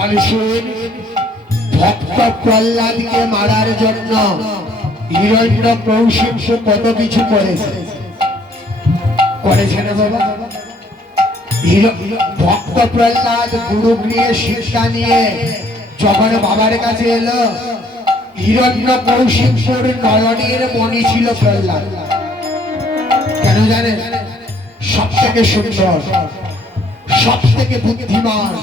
মানুষের ভক্ত প্রহ্লাদকে মারার জন্য হিরণ্যকশিপু কত কিছু করেছে না বাবা। ভক্ত প্রহ্লাদ গুরুগৃহে শিক্ষা নিয়ে যখন বাবার কাছে এলো, হিরণ্যকশিপুর নয়নের মণি ছিল প্রহ্লাদ। কেন জানেন? সব থেকে সুন্দর, সব থেকে বুদ্ধিমান।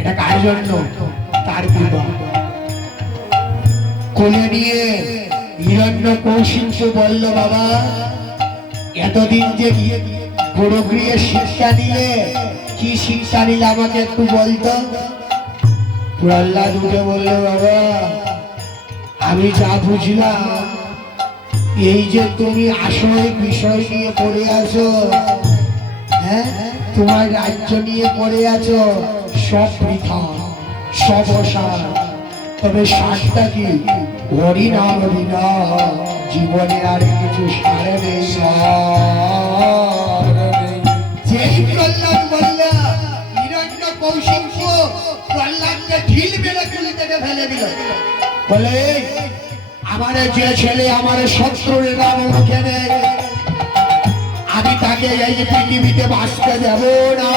এটা কার জন্য? তার কৃপা। কোলে নিয়ে হিরণ্যকশিপু বলল, বাবা এতদিন যে গুরুগৃহে শিক্ষা নিলে, কি শিক্ষা নিলে আমাকে একটু বলতো। প্রহ্লাদ উঠে বলল, বাবা আমি যা বুঝলাম, এই যে তুমি আসল বিষয় নিয়ে পড়ে আছো, হ্যাঁ তোমার রাজ্য নিয়ে পড়ে আছো, সব বৃথা, সব অসার। তবে সারটা কি? হরিনাম হরিনাম, জীবনে আর কিছু সার নেই। যেই প্রহ্লাদ বলল, হিরণ্যকশিপু প্রহ্লাদকে ঢিল মেরে তুলে থেকে ফেলে দিল। বলে, আমার যে ছেলে আমার শত্রুর নাম মুখে নেই, আমি তাকে এই পৃথিবীতে বাঁচতে দেব না।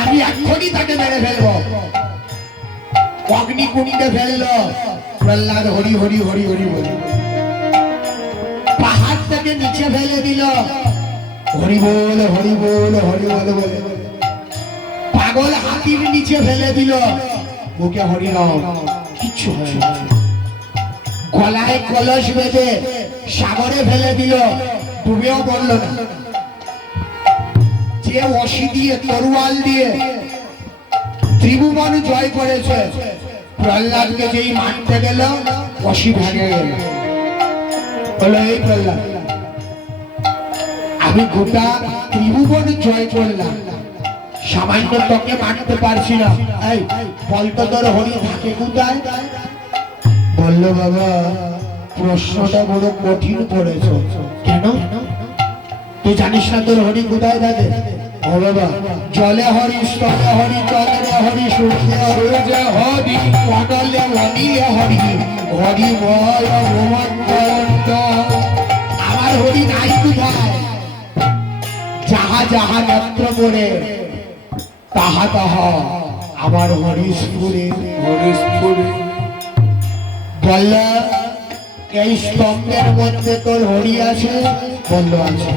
আমি এক্ষুনি তাকে মেরে ফেলবো। অগ্নিকুণ্ডে ফেললো। প্রহ্লাদ হরি হরি হরি হরি বলি, পাহাড় থেকে নিচে ফেলে দিল। হরি বল হরি বল হরি বল বলে। পাগল হাতির নিচে ফেলে দিল। মুখে হরি নাম, কিচ্ছু হয় না। গলায় কলস বেঁধে সাগরে ফেলে দিল, ডুবেও পড়ল না। যে অসি দিয়ে, তরোয়াল দিয়ে ত্রিভুবন জয় করেছে, প্রহ্লাদকে যেই মারতে গেল, অসি ভেঙে গেল। বলো, এই প্রহ্লাদ আমি গোটা ত্রিভুবন জয় করলাম, সামান্য তোকে মারতে পারছি না। এই বলতো তোর হরি থাকে কোথায়? বলল, বাবা প্রশ্নটা বড় কঠিন করেছ। কেন? তুই জানিস না তোর হরি কোথায় থাকে? ও বাবা, জলে হরি, স্থলে হরি, চন্দ্রে হরি, সূর্যে হরি, পটলে অনিলে হরি, হরিময় ভুবন্ত। আমার হরি নাই কোথায়? যাহা যাহা নেত্র পড়ে, তাহা তাহা আমার হরিশপুরে। হরিশপুরে বলল, এই স্তম্ভের মধ্যে তোর হরি আছে? বলল, আছে।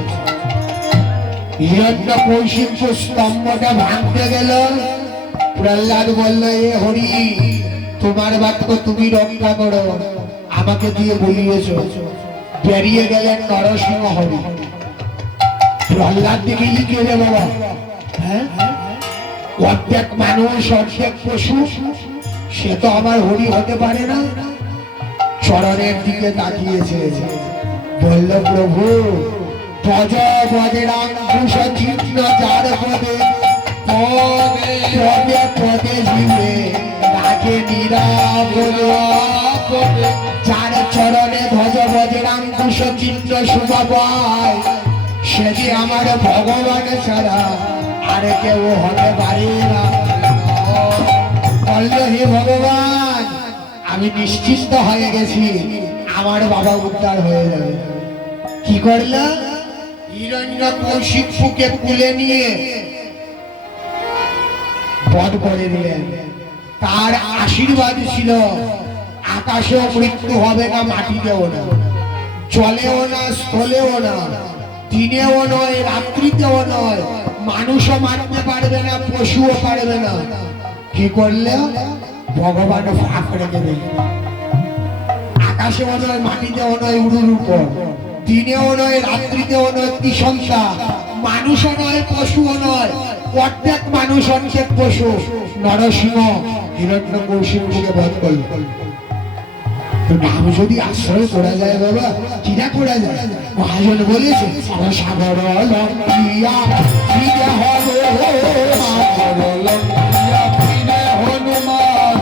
হিরণ্যকশিপু স্তম্ভটা ভাঙতে গেল। প্রহ্লাদ বলল, এ হরি তোমার বাক্য তুমি রক্ষা করো, আমাকে দিয়ে বলিয়েছ। বেরিয়ে গেলেন নরসিংহ হরি। প্রহ্লাদ দিকে লিখে রে বাবা, হ্যাঁ অর্ধেক মানুষ অর্ধেক পশু, সে তো আমার হরি হতে পারে না। চরণের দিকে তাকিয়েছে। বলল, প্রভু ভজ বজরাঙ্কুশ চিহ্ন যার পদে, পদে পদে জীবে রাখে নিরাপদে। যার চরণে ধ্বজ বজরাঙ্কুশ চিহ্ন শোভা পায়, সে যে আমার ভগবান ছাড়া আর কেউ হতে পারে না। বলল, হে ভগবান আমি নিশ্চিন্ত হয়ে গেছি, আমার বাবা উদ্ধার হয়ে যাবে। কি করল? হিরণ্যকশিপুকে কুলে নিয়ে বধ করে দিলেন। তার আশীর্বাদ ছিল, আকাশেও মৃত্যু হবে না, মাটিতেও না, জলেও না, স্থলেও না, দিনেও নয়, রাত্রিতেও নয়, মানুষও মারতে পারবে না, পশুও পারবে না। কি করলে? ভগবান ফাঁক রেখে দিল। আকাশেও নয়, মাটিতেও নয়, উড়ুর উপর, দিনেও নয়, রাত্রিতেও নয়, তিসংখ্যা, মানুষও নয়, পশুও নয়, অর্ধেক মানুষ অর্ধেক পশু। নরসিংহ হিরণ্যকশিপুকে বধ করল। তো নাম যদি আশ্রয় করা যায় বাবা, কিনা করা যায়? মহাজন বলেছে, সাগর লঙ্কিয়া ফিরে হবে, সাগর লঙ্কিয়া ফিরে হনুমান।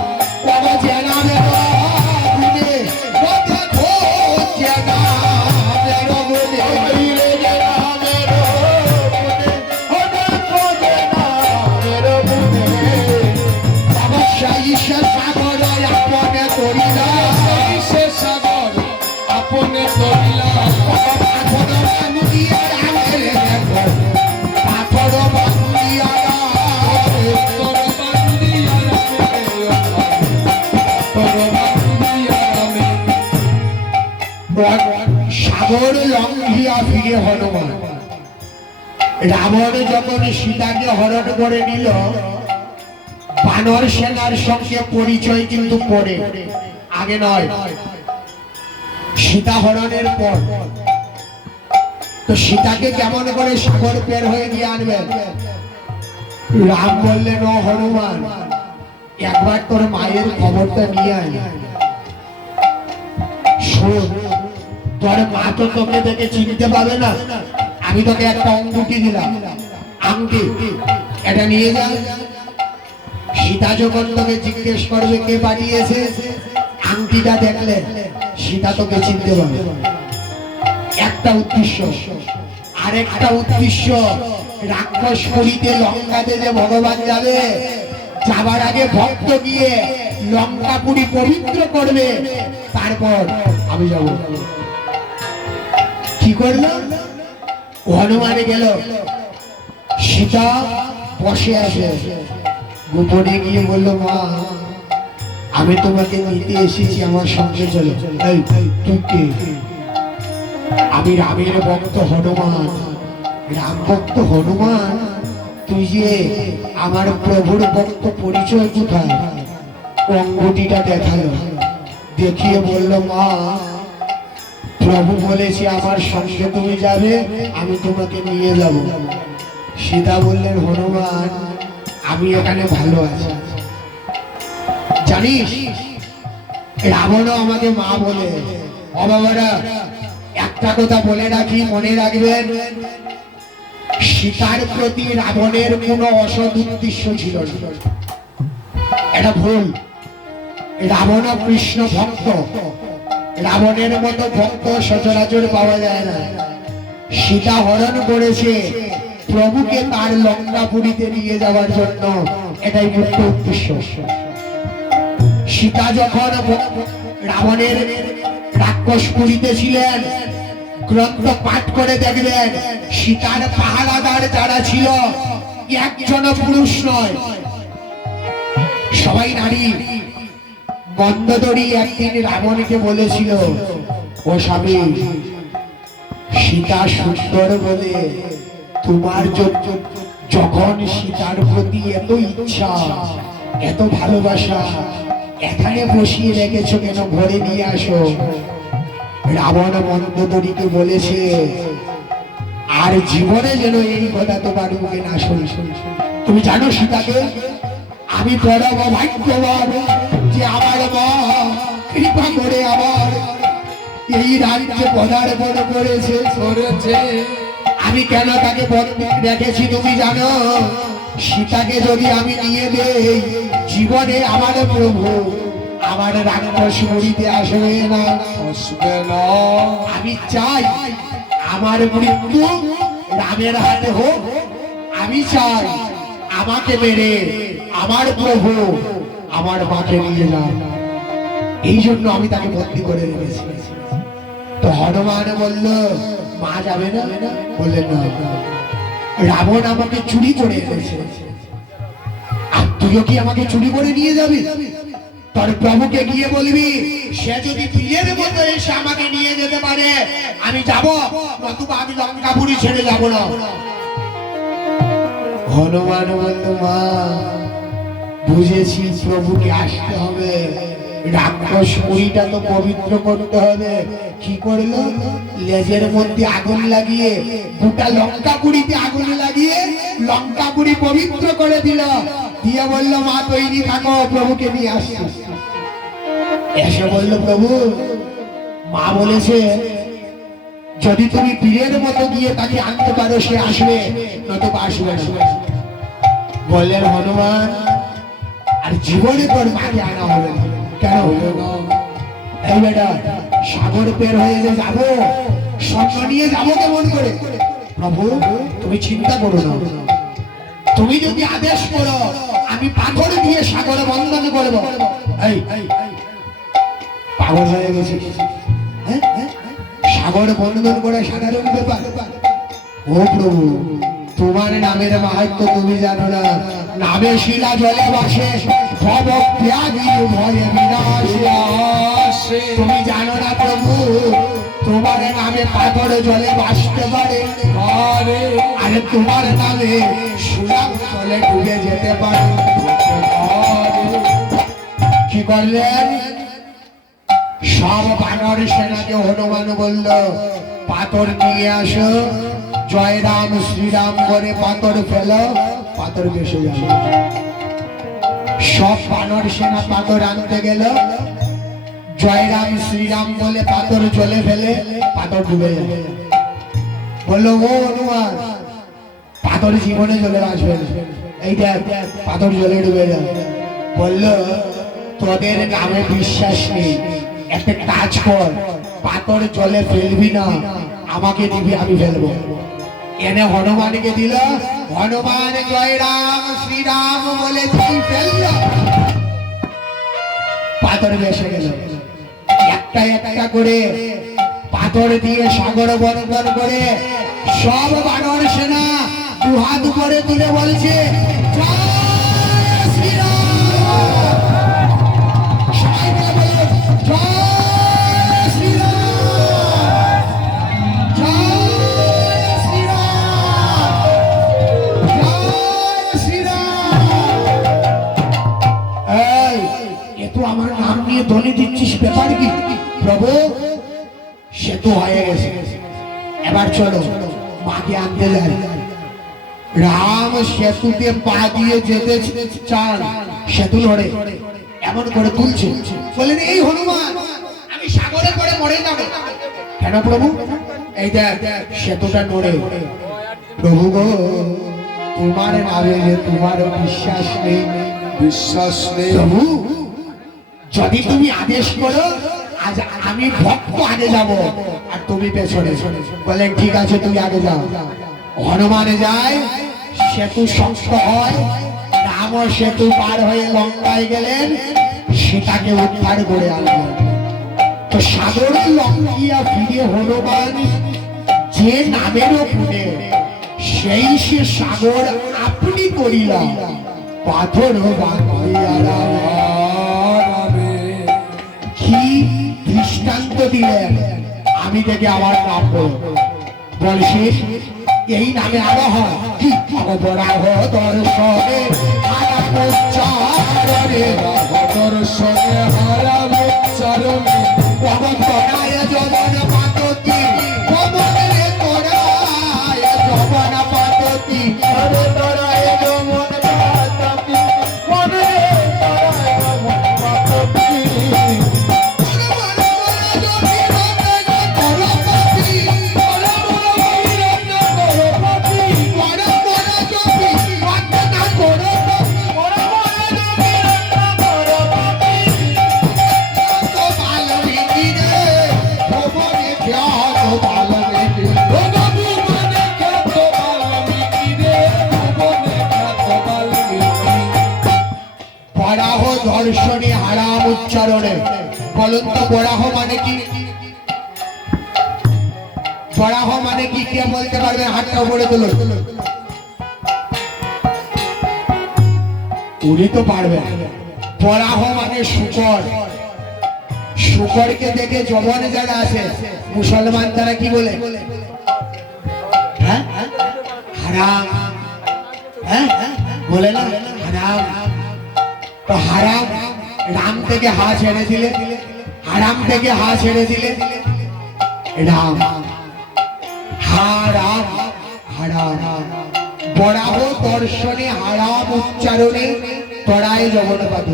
বাবা জেনা বেরো গুনে, কথা খোঁজ জেনা বেরো গুনে, জেনা বেরো গুনে, হঠাৎ জেনা বেরো গিয়া ফিরে হনুমান। রাবণ যখন সীতাকে হরণ করে নিল, বানর সেনার সঙ্গে পরিচয় কিন্তু পরে, আগে নয়, সীতা হরণের পর। তো সীতাকে কেমন করে সাগর পের হয়ে গিয়ে আনবেন? রাম বললেন, ও হনুমান, একবার তোর মায়ের খবরটা নিয়ে আয়। শোন, তোর মা তো তোকে দেখে চিনতে পাবে না, আমি তোকে একটা অঙ্গুটি দিলাম, আংটি, এটা নিয়ে যা। সীতা যখন তোকে জিজ্ঞেস করবে কে পাঠিয়েছে, আংটিটা দেখলে সীতা তোকে চিনতে পারবে। একটা উদ্দেশ্য। আরেকটা উদ্দেশ্য, রাক্ষসপুরীতে লঙ্কাতে যে ভগবান যাবে, যাবার আগে ভক্ত গিয়ে লঙ্কাপুরী পবিত্র করবে, তারপর আমি যাব। কি করলো? হনুমানে গেল, সীতা বসে আছে, গোপনে গিয়ে বললো, মা আমি তোমাকে নিতে এসেছি, আমার সঙ্গে চলো। তুই কে? আমি রামের ভক্ত হনুমান। রাম ভক্ত হনুমান? তুই যে আমার প্রভুর ভক্ত, পরিচয় কোথায়? অঙ্গুটিটা দেখালো, দেখিয়ে বলল, মা প্রভু বলেছে আমার সঙ্গে তুমি যাবে, আমি তোমাকে নিয়ে যাব। সীতা বললেন, হনুমান আমি এখানে ভালো আছি। জানিস রাবণও আমাকে মা বলে। বাবারা, একটা কথা বলে রাখি, মনে রাখবেন, সীতার প্রতি রাবণের কোনো অসৎ উদ্দেশ্য ছিল না, এটা ভুল। রাবণ কৃষ্ণ ভক্ত, রাবণের মতো ভক্ত সচরাচর পাওয়া যায় না। সীতা হরণ করেছে প্রভুকে তার লঙ্কাপুরীতে নিয়ে যাওয়ার জন্য, এটাই মুখ্য উদ্দেশ্য। সীতা যখন রাবণের রাক্ষসপুরীতে ছিলেন, গ্রন্থ পাঠ করে দেখবেন, সীতার পাহারাদার যারা ছিল একজন পুরুষ নয়, সবাই নারী। মন্দোদরী একদিন রাবণকে বলেছিল, ও স্বামী, সীতা সুন্দর বলে তোমার যখন সীতার প্রতি এত ইচ্ছা, এত ভালোবাসা, এখানে বসিয়ে রেখেছো কেন, ঘরে নিয়ে আসো। রাবণ মন্দোদরীকে বলেছে, আর জীবনে যেন এই কথা তোমার মুখে না শুনি। তুমি জানো সীতাকে আমি পরম ভাগ্যবান যে আমার মা কৃপা করে আমার এই রাজ্যে পদার্পণ করেছে। আমি কেন তাকে বন্দী রেখেছি তুমি জানো? সীতাকে যদি আমি নিয়ে দেই, জীবনে আমার প্রভু আমার রাক্ষসপুরীতে আসবে না। আমি চাই আমার মৃত্যু রামের হাতে হোক, আমি চাই আমাকে মেরে আমার প্রভু আমার মাকে নিয়ে যান, এই জন্য আমি তাকে বন্দী করে রেখেছি। তো হনুমান বলল, মা যাবে না? বললেন না, রাবণ আমাকে চুরি করে এনেছে, আর তুইও কি আমাকে চুরি করে নিয়ে যাবি? তোর প্রভুকে গিয়ে বলবি, সে যদি পীরের মতো এসে আমাকে নিয়ে যেতে পারে আমি যাব, নতুবা আমি লঙ্কাপুরী ছেড়ে যাব না। হনুমান বলল, মা বুঝেছি, প্রভুকে আসতে হবে, রাক্ষসপুরীটা তো পবিত্র করতে হবে। কি করলো? লেজের মধ্যে আগুন লাগিয়ে, গোটা লঙ্কাপুরীতে আগুন লাগিয়ে লঙ্কাপুরী পবিত্র করে দিল, দিয়ে বলল, মা তৈরি থাকো, প্রভুকে নিয়ে আসছি। এসে বলল, প্রভু মা বলেছে যদি তুমি পীরের মতো গিয়ে তাকে আনতে পারো সে আসবে, নতুবা আসবে না। বললেন, হনুমান আর জীবনে তোর মাকে আনা হবে না। কেন হলো না? এই বেটা, সাগর পের হয়ে যে যাবো, স্বর্ণ নিয়ে যাবো কেমন করে? প্রভু তুমি চিন্তা করো না, তুমি যদি আদেশ করো আমি পাথর দিয়ে সাগরে বন্ধন করবো। এই পাগল হয়ে গেছে? সাগর বন্ধন করে সাধারণ ব্যাপার? ও প্রভু, তোমার নামের মাহাত্ম্য তুমি জানো না। নামে শিলা জলে বাসে, ভব ত্যাগী ভয়ে বিনাশ। আসে। তুমি জানো না প্রভু, তোমার নামে পাথর জলে ভাসতে পারে, আরে তোমার নামে সুনাম জলে ডুবে যেতে পারে। কি করলেন? সব বানর সেনাকে হনুমান বলল, পাথর নিয়ে আসো, জয় রাম শ্রীরাম করে পাথর ফেলো, পাথর ভেসে যাবে। সব বানর সেনা পাথর আনতে গেল, জয় রাম শ্রীরাম বলে পাথর জলে ফেলে, পাথর ডুবে যাবে। বললো, ও হনুমান, পাথর জীবনে জলে আসবে না, এই দেখ পাথর জলে ডুবে যাবে। বললো, তোদের নামে বিশ্বাস নেই, একটা কাজ কর, পাথর জলে ফেলবি না, আমাকে দিবি, আমি ফেলবো। এনে হনুমানকে দিল, হনুমান জয় রাম শ্রীরাম বলে ফেলল, পাথর ভেসে গেল। একটা একটা করে পাথর দিয়ে সাগর বন্ধন করে সব বানর সেনা দুহাত করে তুলে বলছে, জয় শ্রীরাম। সবাই মিলে বলো, জয় শ্রীরাম, জয় শ্রীরাম, জয় শ্রীরাম। এই, এ তো আমার নাম নিয়ে ধ্বনি দিচ্ছিস, ব্যাপার কি? প্রভু, সেতু হয়ে গেছে, এবার চলো মাকে আনতে যাই। রাম সেতুতে পা দিয়ে যেতে চান, সেতু নড়ে, এমন করে তুলছে, বলেন, এই হনুমান, আমি সাগরে করে মরে যাবো। কেন প্রভু? এই দেখ সেতুটা নড়ে। প্রভু গো, তোমার নামে যে তোমার বিশ্বাস নেই, বিশ্বাস নেই। প্রভু যদি তুমি আদেশ করো, আজ আমি ভক্ত আগে যাব আর তুমি পেছনে। বলেন, ঠিক আছে, তুমি আগে যাও। হনুমানে যায়, সেতু শক্ত হয়, রাম সেতু পার হয়ে লঙ্কায় গেলেন, সেটাকে উদ্ধার করে আনলেন। তো সাগর লঙ্কিয়া ফিরে হনুমান যে নামেরও পুনে, সেই সে সাগর আপনি করিলাম, পাথর বাঁধিয়া কি দৃষ্টান্ত দিলেন, আমি দেখে আমার নাম বলছি, এই নামে আরো হয় কি অবরাহ দর্শনে হারাম উচ্চারণে, দর্শনে হারাম উচ্চারণে, পবনায় জবন পাততি, পবনে তোরায় জবন পাততি, আরে তোরায় যমন পাততি, মনে তোরায় যমন পাততি। বরাহ দর্শনে হারাম উচ্চারণে। বলুন তো বরাহ মানে কি? বরাহ মানে কি, কে বলতে পারবে? হাতটা উপরে তুলুন। উনি তো পারবেন। বরাহ মানে শুকর। শুকরকে দেখে জবানে যারা আছে মুসলমান, তারা কি বলে? হ্যাঁ, হারাম। হ্যাঁ, বলে না হারাম। তো হারাম, রাম থেকে হা ছেড়ে দিলে, হারাম থেকে হা ছেড়ে দিলে রাম, হারাম, হারাম। বরাহ দর্শনে হারাম উচ্চারণে তরায় জগন্নাথ।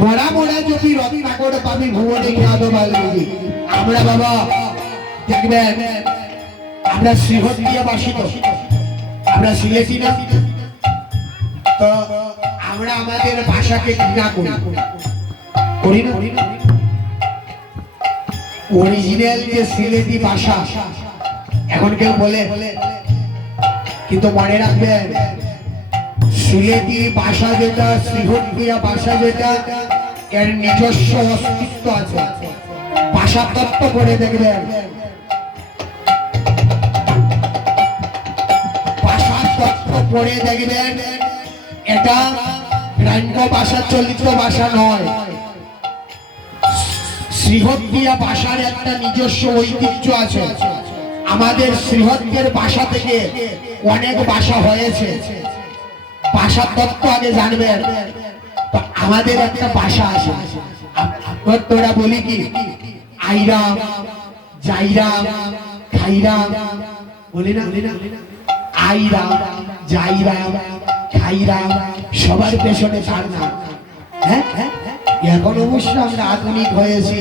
মরা মরা যদি রত্নাকর পাবি ভুবনে খ্যাত বাল্মীকি। আমরা বাবা দেখবেন, আমরা শ্রীহরিয়া বাসিত, আমরা সিলেটি না, তো আমরা আমাদের ভাষাকে ঘৃণা করি না। অরিজিনাল যে সিলেটি ভাষা এখন কেউ বলে, কিন্তু মনে রাখবেন, সিলেটি ভাষা যেটা, শ্রীহরিয়া ভাষা যেটা, এর নিজস্ব অস্তিত্ব আছে। ভাষা তত্ত্ব করে দেখবেন, ভাষা তত্ত্ব পড়ে দেখবেন, এটা গ্রাম্য ভাষা, চলিত ভাষা নয়। শ্রীহত্তিয়া ভাষার একটা নিজস্ব ঐতিহ্য আছে। আমাদের শ্রীহত্তের ভাষা থেকে অনেক ভাষা হয়েছে। ভাষার তত্ত্ব আগে জানবেন। তো আমাদের একটা ভাষা আছে, তোরা বলি কি আইরাম, জাইরাম, খাইরাম, বলি না? আইরাম, জাইরাম, খাইরাম, সবার পেছনে তার নাম। হ্যাঁ, এখন অবশ্য আমরা আধুনিক হয়েছি।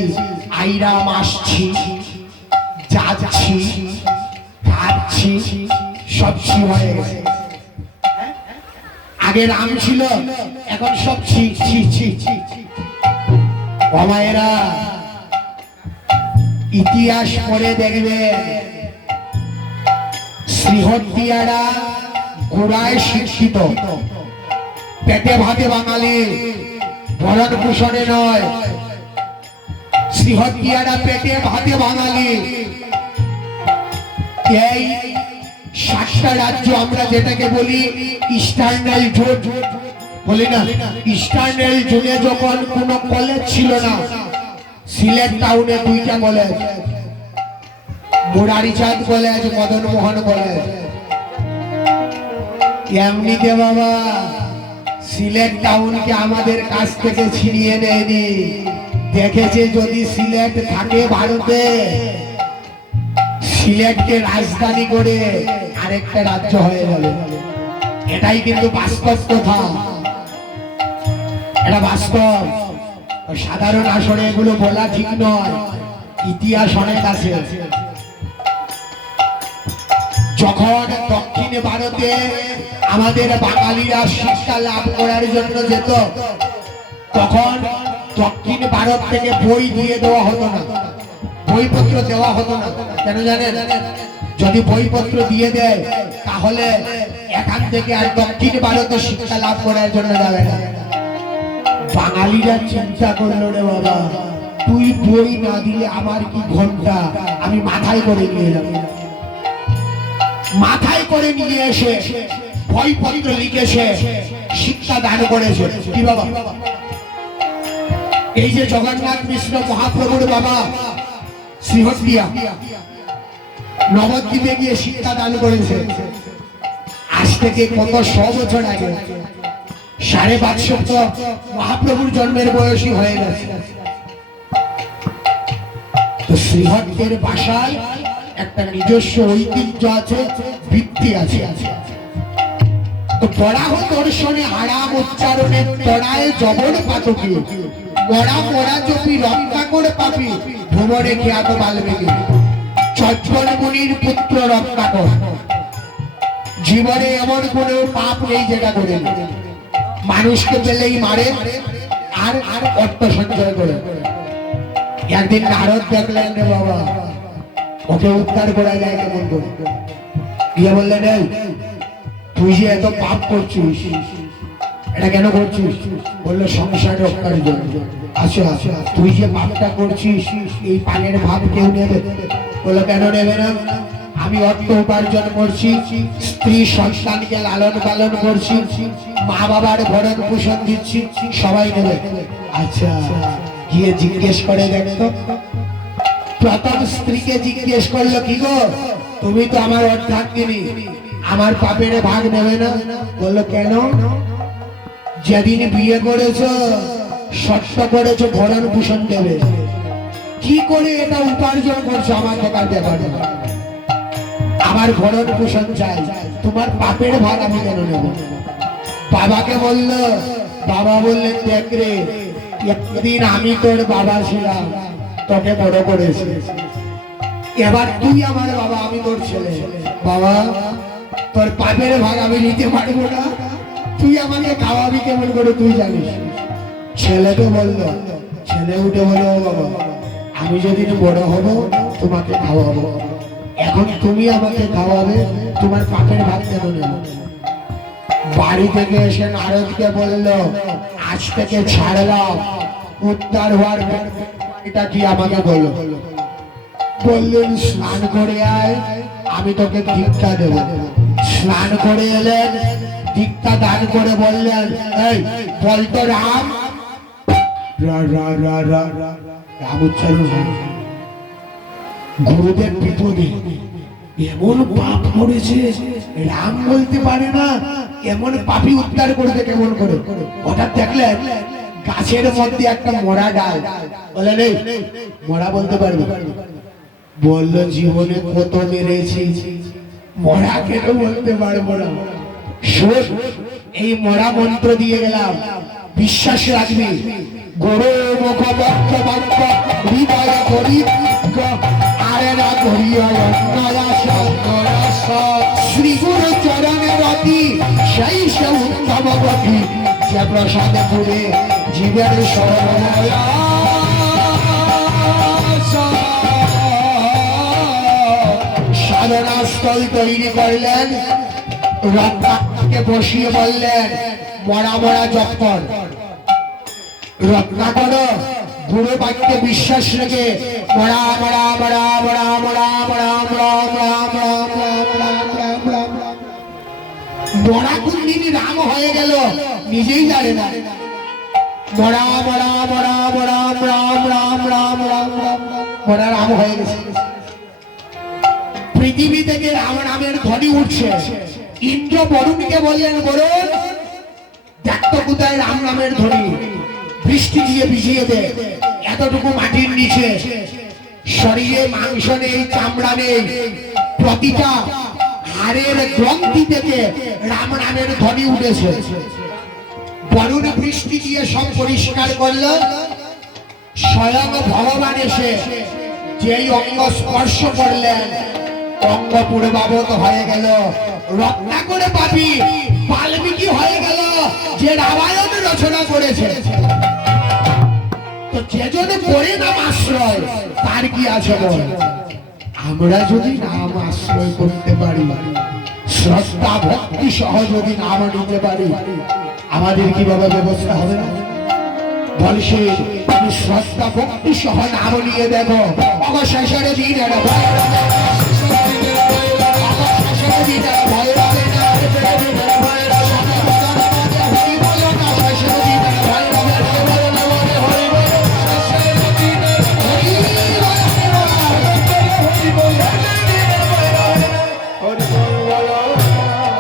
আইরাম আসছি, যাচ্ছি, খাচ্ছি, সব ছি হয়ে গেছে। আগে রাম ছিল, এখন সব ছি ছি ছি ছি। মায়েরা ইতিহাস পড়ে দেখবে, শ্রীহত্তিয়ারা গোড়ায় শিক্ষিত, পেটে ভাতে বাঙালি, ভরণ পোষণে নয়। শ্রীহত্তিয়ারা পেটে ভাতে বাঙালি। এই 7টা রাজ্য আমরা যেটাকে বলি ইস্টার্নাল জোন, বলি না? ইস্টার্নাল জোনে যখন কোনো কলেজ ছিল না, সিলেট টাউনে 2টা college, Murarichand college, Madan Mohan college. এমনিতে বাবা সিলেট টাউনকে আমাদের কাছ থেকে ছিনিয়ে নেয়নি, দেখেছে যদি সিলেট থাকে ভারতে, সিলেটকে রাজধানী করে আরেকটা রাজ্য হয়ে যাবে। এটাই কিন্তু বাস্তব কথা, এটা বাস্তব। সাধারণ আসরে এগুলো বলা ঠিক নয়, ইতিহাস অনেক আছে। যখন দক্ষিণ ভারতে আমাদের বাঙালিরা শিক্ষা লাভ করার জন্য যেত, তখন দক্ষিণ ভারত থেকে বই দিয়ে দেওয়া হতো না, বইপত্র দেওয়া হতো না। কেন জানেন? যদি বইপত্র দিয়ে দেয় তাহলে এখান থেকে আর দক্ষিণ ভারতে শিক্ষা লাভ করার জন্য যাবে না। বাঙালিরা চিন্তা করলো, রে বাবা তুই বই না দিলে আমার কি ঘন্টা, আমি মাথায় করে নিয়ে যাবো। মাথায় করে নিয়ে এসে বইপত্র লিখেছে, শিক্ষা দান করেছে। কি বাবা? এই যে জগন্নাথ মিশ্র মহাপ্রভুর বাবা শ্রীহত্তিয়া নবদ্বীপে গিয়ে শিক্ষা দান করেছে। আজ থেকে কত 100 বছর আগে, 550 মহাপ্রভুর জন্মের বয়সী হয়ে গেছে। তো শ্রীহট্টের ভাষায় একটা নিজস্ব ঐতিহ্য আছে, ভিত্তি আছে। তো পড়াহ দর্শনে আরাম উচ্চারণে তড়ায় জবন পাতকি, মরা মরা চপি রক্ষা করে পাপি, ভুবনে খ্যাত বাল্মীকি। চজ্বল মুনির পুত্র রক্ষাকর, জীবনে এমন কোনো পাপ নেই যেটা করে মানুষকে পেলেই মারে আর অর্থ সঞ্চয় করে। একদিন নারদ দেখলেন, রে বাবা ওকে উদ্ধার করা যায় কেমন করে? গিয়ে বললেন, এই তুই যে এত পাপ করছিস, এটা কেন করছিস? বললো সংসার রক্ষার জন্য। আচ্ছা তুই যে পাপটা করছিস, এই পানের ভাব কেউ নেবে? বললো কেন নেবে না? আমি অর্থ উপার্জন করছি, স্ত্রী সন্তানকে লালন পালন করছি, মা বাবার ভরণ পোষণ দিচ্ছি, সবাই নেবে। আচ্ছা গিয়ে জিজ্ঞেস করে দেখতো। প্রথম স্ত্রীকে জিজ্ঞেস করলো, কি গো তুমি তো আমার অর্ধাঙ্গিনী, আমার পাপের ভাগ নেবে না? বললো কেন? যেদিন বিয়ে করেছো শর্ত করেছো ভরণ পোষণ দেবে, কি করে এটা উপার্জন করছো আমার দেখার ব্যাপারে? আমার ভরণ পোষণ চাই, তোমার পাপের ভাগ আমি কেন নেব? বাবাকে বললো, বাবা বললেন, দেখ রে একদিন আমি তোর বাবা ছিলাম, তোকে বড় করেছি, এবার তুই আমার বাবা, আমি তোর ছেলে। বাবা তোর পাপের ভাগ আমি নিতে পারবো না, তুই আমাকে খাওয়াবি কেমন করে তুই জানিস? ছেলেকে বললো, ছেলে উঠে বললো, বাবা আমি যেদিন বড় হব তোমাকে খাওয়াবো, এখন তুমি আমাকে খাওয়াবে, তোমার পাপের ভাগ কেন নেব? বাড়ি থেকে এসে নারদকে বললো, আজ থেকে ছাড়লাম, উদ্ধার হওয়ার এটা কি আমাকে বলো? বললেন স্নান করে আয়, আমি তোকে দীক্ষা দেব। স্নান করে এলেন, দীক্ষা দান করে বললেন, এই বলতো রাম, রাম উচ্চারণ হয়। গুরুদেব বিপদে এমন পাপ করেছে, রাম বলতে পারে না, এমন পাপী উদ্ধার করবে কেমন করে। হঠাৎ দেখলেন গাছের মধ্যে একটা মরা ডাল, বলে রে মরা বলতে পারবে? বলল জীবনে কত মেরেছি, মরা কেন বলতে পারবো না। শোন, এই মরা মন্ত্র দিয়ে গেলাম, বিশ্বাস রাখবি। গরু মুখ বক্ষ বাক্য হৃদয় করি আরে না করিয়া শ্রী গুরু চরণে রতি সেই সে উত্তম গতি, যে প্রসাদে পুরে জীবের সর্বদয়া সাধনা স্থল তৈরি করলেন। রত্নাকে বসিয়ে বললেন মরা মরা জপ কর। রত্নাকর গুরু বাক্যে বিশ্বাস রেখে মরা মরা মরা মরা মরা মরা মরা মরা মরা মরা মরা কোনদিন রাম হয়ে গেল নিজেই জানে না। মরা মরা মরা মরা রাম রাম রাম রাম মরা রাম হয়ে গেছে। পৃথিবী থেকে রাম নামের ধ্বনি উঠছে। ইন্দ্র বরুণকে বললেন বরুণ দেখতো কোথায় রাম নামের ধ্বনি, বৃষ্টি দিয়ে ভিজিয়ে দে। এতটুকু মাটির নিচে শরীরে মাংস নেই, চামড়া নেই, প্রতিটা হাড়ের গ্রন্থি থেকে রাম নামের ধ্বনি উঠেছে। বরুণ বৃষ্টি দিয়ে সব পরিষ্কার করলো। স্বয়ং ভগবান এসে যেই অঙ্গ স্পর্শ করলেন অঙ্গ পূর্বাবত হয়ে গেল। রত্নাকরে পাপী বাল্মীকি হয়ে গেল, যে রামায়ণ রচনা করেছে। তো যেজন করে নাম আশ্রয় তার কি আছে বল? আমরা যদি নাম আশ্রয় করতে পারি, শ্রদ্ধা ভক্তি সহ যদি নাম নিতে পারি, আমাদের কিভাবে ব্যবস্থা হবে না? বলছে তুমি শ্রদ্ধা ভক্তি সহ নাম নিয়ে দেখো, অবশেষের দিন এটা ভয় লাগে না, অবশেষের দিন এটা ভয় লাগে না, ভয় লাগে না, হরি বলো না, শেষের দিন এটা ভয় লাগে না, বলো না, বলে হরি বলো, শেষের দিন হরি বলো,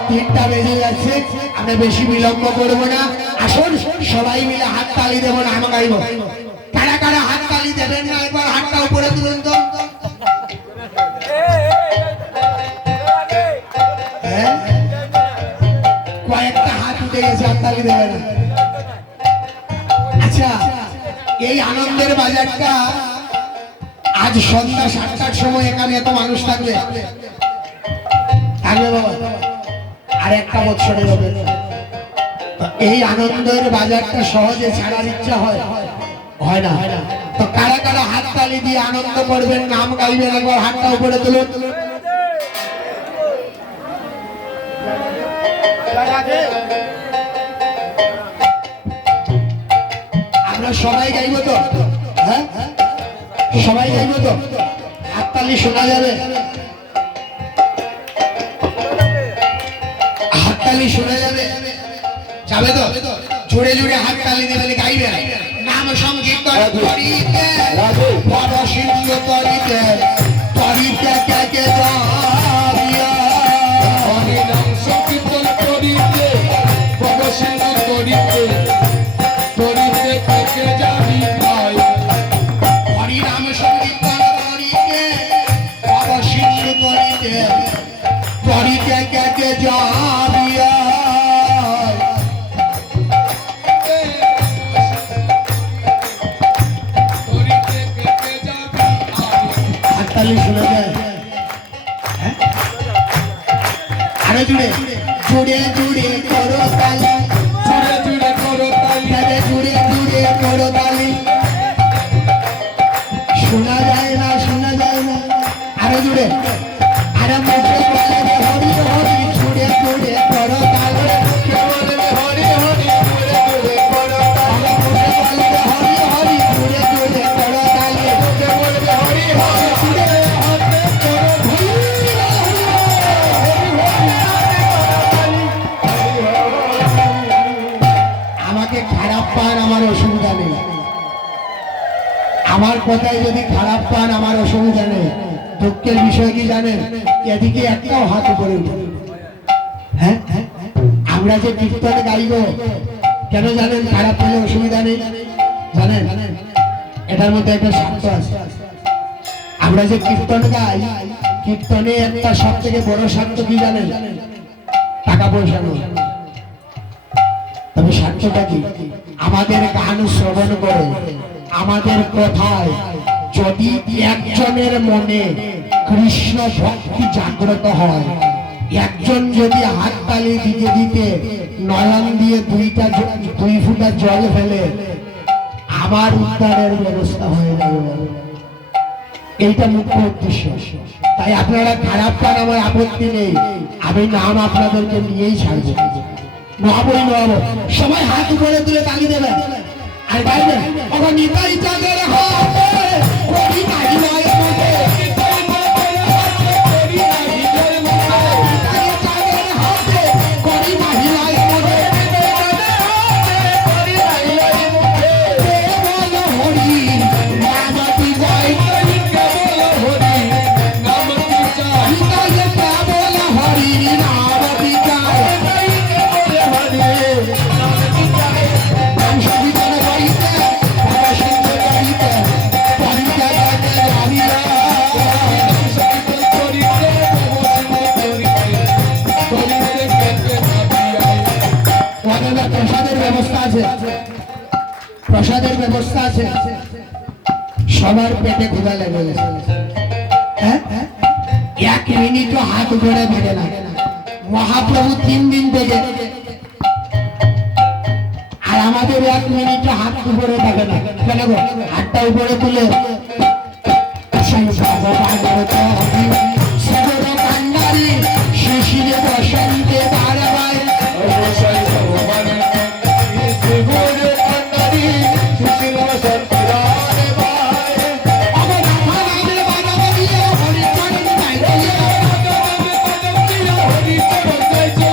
তিনটা বেজে যাচ্ছে, আমরা বেশি বিলম্ব করবো না। আসুন সবাই মিলে হাত তালি দেবো, নাম গাইব। কারা কারা হাত তালি দেবেন না একবার হাতটা উপরে তুলুন তো। হ্যাঁ? কয়েকটা হাত উঠে গেছে, হাত তালি দেবে না। আচ্ছা, এই আনন্দের বাজারটা আজ সন্ধ্যা 7টার সময় এখানে এত মানুষ থাকবে থাকবে বাবা, আর একটা বছরে হবে। এই আনন্দের বাজারটা সহজে ছাড়ার ইচ্ছা হয় না। তো কারা কারা হাত তালি দিয়ে আনন্দ করবেন, নাম গাইবেন, একবার হাতটা উপরে তুলুন। আমরা সবাই গাইব তো? হ্যাঁ, সবাই গাইব তো? হাততালি শোনা যাবে? হাততালি শোনা যাবে? যাবে তো? জোরে জোরে হাততালি দেবেন, গাইবেন। নাম সংকীর্তন করিতে বড় সিদ্ধ করিতে করিতে কে কে যাবিয়া, হরি নাম সংকীর্তন করিতে বড় সিদ্ধ করিতে করিতে কে কে যাবি ভাই। হরি নাম সংকীর্তন করিতে বড় সিদ্ধ করিতে করিতে কে কে যাবিয়া। হাততালি শোনা যায়? হ্যাঁ? আরো জুড়ে জুড়ে জুড়ে করো তালি, জুড়ে জুড়ে করো তালি, জুড়ে জুড়ে করো তালি। শোনা যায় না, শোনা যায় না। আরো জুড়ে, আরে মুখে বলে হরি হরি, জুড়ে জুড়ে করো তালি, মুখে বলে হরি হরি, জুড়ে জুড়ে করো তালি, মুখে বলে হরি হরি, জুড়ে জুড়ে করো তালি, মুখে বলে হরি হরি, জুড়ে আমাকে খারাপ পান, আমার অসুবিধা নেই। আমার কথায় যদি খারাপ পান আমার অসুবিধা নেই। দুঃখের বিষয় কি জানেন, এদিকে একটাও হাত উপরে উঠে। হ্যাঁ, আমরা যে কীর্তন গাইব কেন জানেন? খারাপ পেলে অসুবিধা নেই জানেন, এটার মধ্যে একটা স্বার্থ আছে। আমরা যে কীর্তন গাই, কীর্তনে একটা সব থেকে বড় স্বার্থ কি জানেন? টাকা পয়সা নয়। তবে স্বার্থটা কি? আমাদের গান শ্রবণ করে, আমাদের কথায় যদি একজনের মনে কৃষ্ণ ভক্তি জাগ্রত হয়, একজন যদি হাততালি দিতে দিতে নয়ন দিয়ে দুই ফুটা জল ফেলে, আমার উদ্ধারের ব্যবস্থা হয়ে যাবে। এইটা মুখ্য উদ্দেশ্য। তাই আপনারা খারাপ পান আমার আপত্তি নেই, আমি নাম আপনাদেরকে নিয়েই ছাড়বো। নবই নব সবাই হাত উপরে তুলে তালি দেবেন আর গাইবেন, তখন নিতাই চাঁদের হাতে করি নাহি মায়ের মুখে, নিতাই চাঁদের হাতে করি নাহি মায়ের মুখে, কেবল হরি নামটি গায়, নিতাই কেবল হরি নামটি গায়। সংবিধান গাইতে বাবা সিংহ গাইতে কবিতা গাইতে রাবিয়া ওখানে প্রসাদের ব্যবস্থা আছে, প্রসাদের ব্যবস্থা আছে। সবার পেটে ক্ষুধা লেগে গেছে, হ্যাঁ, এক মিনিটও হাত উপরে বেড়ে না। মহাপ্রভু 3 দিন থেকে, আর আমাদের 1 মিনিট হাত উপরে থাকে না। কেন গো? হাতটা উপরে তুলে শিশিরে বসন্তে বারবার আমার আমার বারবারিয়া হরিচরণ গাইতে হরিচরণ গাইতে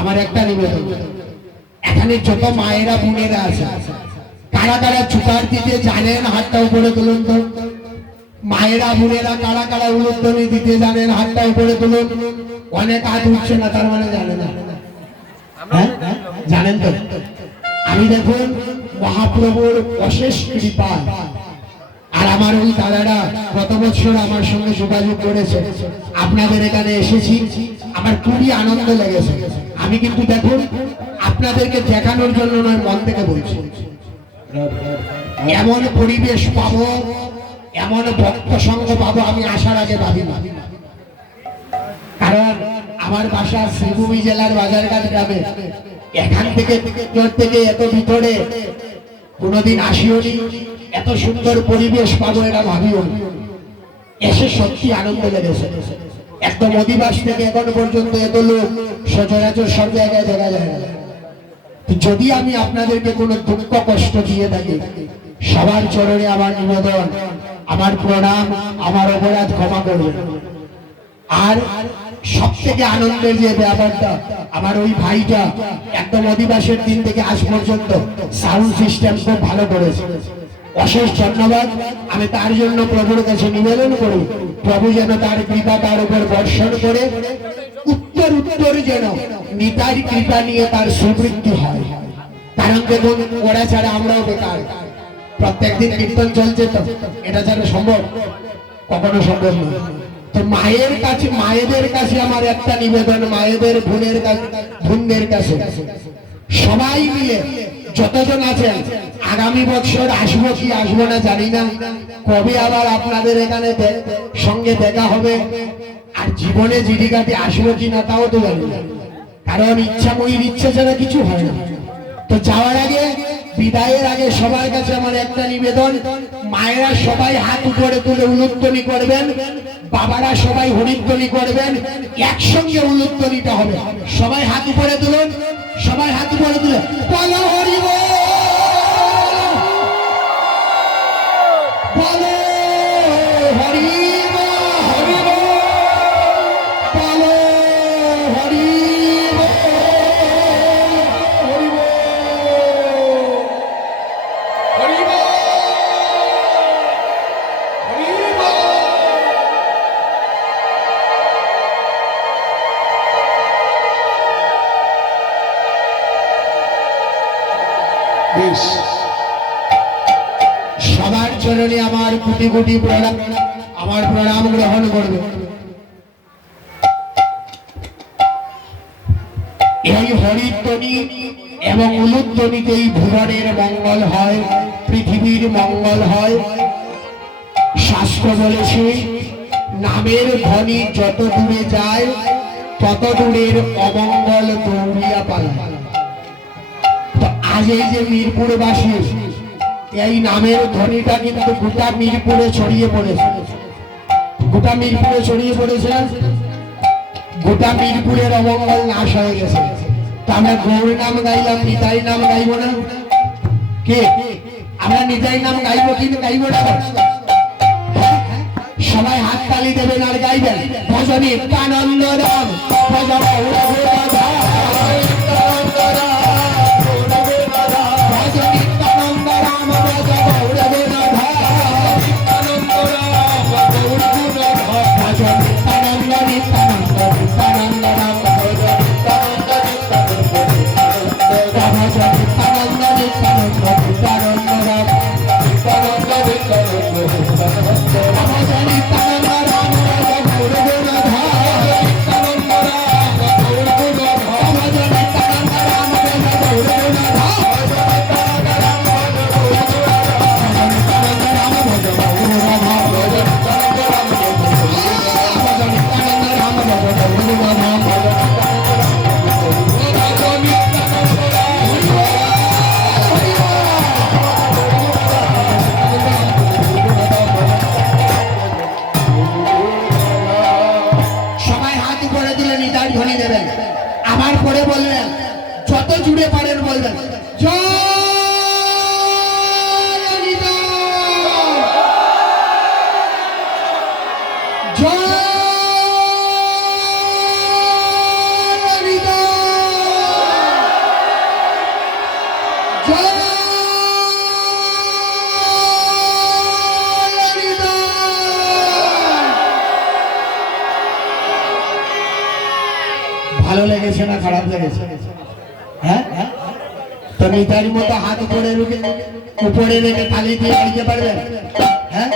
আমার একটা নিবেদন, এখানে যত মায়েরা বোনেরা আছে কারা কারা চুকার দিতে জানেন হাতটা উপরে তুলুন তো। মায়েরা বোনেরা কারা কারা উলুধ্বনি দিতে জানেন হাতটা উপরে তুলুন। অনেক হাত উঠছে না, তার মানে জানে না, হ্যাঁ জানেন তো। আমি দেখুন মহাপ্রভুর অশেষ কৃপা, আর আমার ওই দাদারা গত বছর আমার সঙ্গে যোগাযোগ করেছে, আপনাদের এখানে এসেছি, আমার খুবই আনন্দ লেগেছে। আমি কিন্তু দেখুন আপনাদেরকে দেখানোর জন্য নয়, মন থেকে বলছি। এমন পরিবেশ পাবো, এমন ভক্ত সঙ্গ পাবো আমি আসার আগে ভাবি না। কারণ আমার বাসা শ্রীভূমি জেলার বাজারঘাট গ্রামে, এখান থেকে এত ভিতরে কোনোদিন আসিওনি, এত সুন্দর পরিবেশ পাবো এরা ভাবিও। এসে সত্যি আনন্দ লেগেছে। একদম অধিবাস থেকে এখন পর্যন্ত এত লোক সচরাচর সব জায়গায় দেখা যায় না। যদি আমি আপনাদেরকে কোনো দুঃখ কষ্ট দিয়ে থাকি, সবার চরণে আমার নিবেদন, আমার প্রণাম, আমার অপরাধ ক্ষমা করবেন। আর সব থেকে আনন্দের যে ব্যাপারটা, আমার ওই ভাইটা একদম অধিবাসের দিন থেকে আজ পর্যন্ত সাউন্ড সিস্টেম খুব ভালো করেছে। অশেষ ধন্যবাদ। আমি তার জন্য প্রভুর কাছে নিবেদন করি, প্রভু যেন তার কৃপা তার উপর বর্ষণ করে উত্তর উত্তর যেন নিতাই কৃপা নিয়ে তার সুবৃদ্ধি হয়। কারণ দেখুন, ওরা ছাড়া আমরাও বেকার। প্রত্যেকদিন কীর্তন চলছে, তো এটা ছাড়া সম্ভব? কখনো সম্ভব না। তো মায়ের কাছে, মায়েদের কাছে আমার একটা নিবেদন, মায়েদের বোনদের কাছে সবাই মিলে যতজন আছেন, আগামী বছর আসবো কি আসবো না জানি না, কবে আবার আপনাদের এখানে সঙ্গে দেখা হবে, আর জীবনে জীবিকাটি আসবো কি না তাও তো জানি না। কারণ ইচ্ছাময়ীর ইচ্ছা ছাড়া কিছু হয় না। তো যাওয়ার আগে, বিদায়ের আগে সবার কাছে আমার একটা নিবেদন, মায়েরা সবাই হাত উপরে তুলে উলুধ্বনি করবেন, বাবারা সবাই হরিধ্বনি করবেন, একসঙ্গে উলুধ্বনিটা হবে। সবাই হাত উপরে তুলুন, সবাই হাত উপরে তুলে বলো হরি বল, বলো হরি বল, হরি বল, বলো হরি বল, হরি বল, হরি বল, হরি বল। বেশ, সবার চরণে আমার কোটি কোটি প্রণাম, আমার প্রণাম গ্রহণ করবে। এই হরিধ্বনি এবং উলুধ্বনিতেই ভুবনের মঙ্গল হয়, পৃথিবীর মঙ্গল হয়। শাস্ত্র বলেছে, নামের ধ্বনি যত দূরে যায় তত দূরের অমঙ্গল দৌড়িয়া পালায়। তো আজ এই যে মিরপুরবাসী, এই নামের ধ্বনিটা কিন্তু গোটা মিরপুরে ছড়িয়ে পড়েছে, গোটা মিরপুরে ছড়িয়ে পড়েছে। গোটা মিরপুরের অমঙ্গল নাশ হয়ে গেছে। তো আমরা গৌর নাম গাইলাম, নিতাই নাম গাইব না? কে আমরা নিতাই নাম গাইব কিন্তু গাইব না? সবাই হাত তালি দেবেন আর গাইবেন, ভজনী আনন্দ রাম ভজ গৌর রাধা, ভজনী আনন্দ রাম ভজ গৌর রাধা, আনন্দ রাম গৌর রাধা, ভজনী আনন্দ নিত্যানন্দ নিত্যানন্দ রাম ভজ আনন্দ নিত্যানন্দ নিত্যানন্দ রাম, ভজনী আনন্দ নিত্যানন্দ নিত্যানন্দ রাম, আনন্দ নিত্যানন্দ নিত্যানন্দ রাম, ভজনী আনন্দ রাম ভজ গৌর রাধা, আনন্দ রাম গৌর রাধা, ভজনী আনন্দ রাম ভজ গৌর রাধা, সবাই হাত উপরে দিলে নিতাই ধ্বনি দেবেন। আমার পরে বলবেন, যত জুড়ে পারেন বলবেন, জয় নিতাই, জয় নিতাই, জয় নিতাই। ভালো লেগেছে না খারাপ লেগেছে? হ্যাঁ, তো নিতাইর মতো হাত উপরে উপরে রেখে তালি দিয়ে দিতে পারবেন? হ্যাঁ,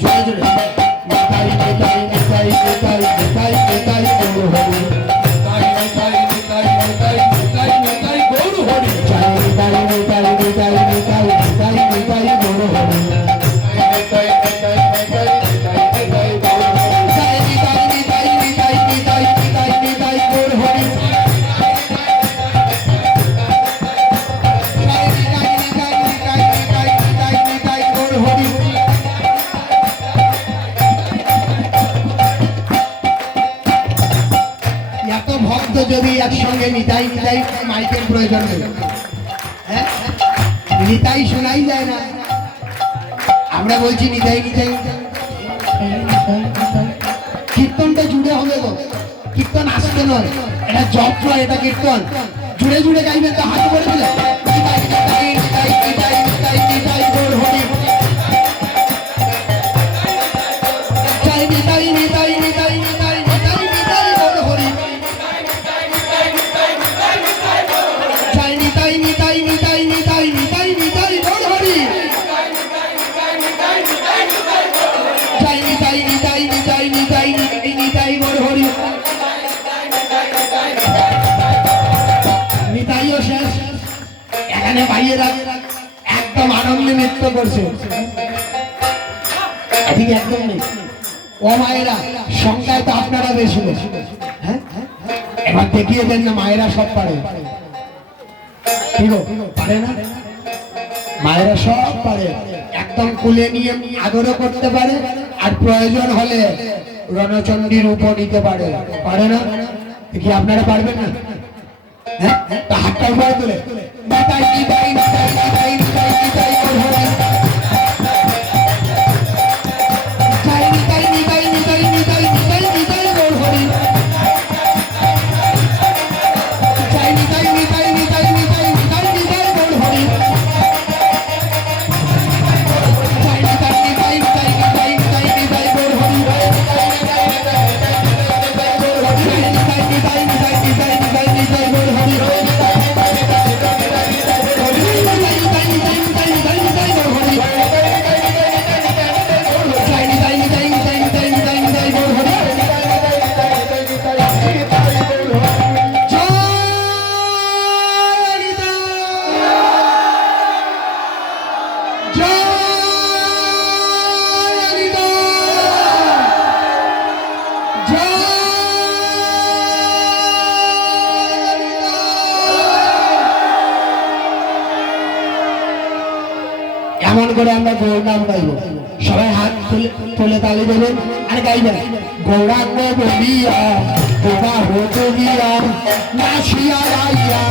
জোরে জোরে নিতাই নিতাই নিতাই নিতাই নিতাই নিতাই গৌর হরি, নিতাই নিতাই নিতাই নিতাই নিতাই নিতাই গৌর হরি, জয় নিতাই নিতাই নিতাই নিতাই নিতাই নিতাই গৌর হরি, নিতাই নিতাই নিতাই নিতাই নিতাই গৌর হরি, জয় নিতাই নিতাই নিতাই নিতাই নিতাই নিতাই গৌর হরি, জয় নিতাই নিতাই নিতাই নিতাই নিতাই নিতাই গৌর হরি। এত ভক্ত যদি একসঙ্গে নিতাই নিতাই, মাইকের প্রয়োজন নেই। হ্যাঁ, নিতাই শোনাই যায় না, আমরা বলছি নিতাই নিতাই। কীর্তনটা জুড়ে হবে গো, কীর্তন আসতে নয়, এটা জপ নয়, এটা কীর্তন। জুড়ে জুড়ে গাইবেন তো হাত করে দিলে নিতাই নিতাই নিতাই নিতাই নিতাই নিতাই গৌর হরি, মায়েরা একদম আনন্দে নৃত্য করছে, ঠিক একদম নেই। ও মায়েরা সংখ্যায় তো আপনারা বেশি বেশি, হ্যাঁ এবার দেখিয়ে দেন না মায়েরা সব পারে, ঠিক পারে না? মায়েরা সব পারে, একদম কুলে নিয়ে আদরও করতে পারে, আর প্রয়োজন হলে রণচণ্ডীর উপর নিতে পারে, পারে না? দেখি আপনারা পারবেন না? হ্যাঁ তা হাতটা উপরে তুলে নিতাই নিতাই নিতাই নিতাই নিতাই নিতাই গৌর হরি। নিতাই নিতাই নিতাই নিতাই নিতাই নিতাই গৌর হরি। নিতাই নিতাই নিতাই নিতাই নিতাই নিতাই নিতাই গৌর হরি। নিতাই নিতাই নিতাই নিতাই নিতাই নিতাই নিতাই গৌর হরি। নিতাই নিতাই নিতাই নিতাই নিতাই নিতাই গৌর হরি। এমন করে আমরা গৌর নাম গাইব, সবাই হাত তুলে তালি দেবেন আর গাইবেন গৌরাঙ্গ বলিয়া তোমা হতো গিয়া নাসিয়া গাইয়া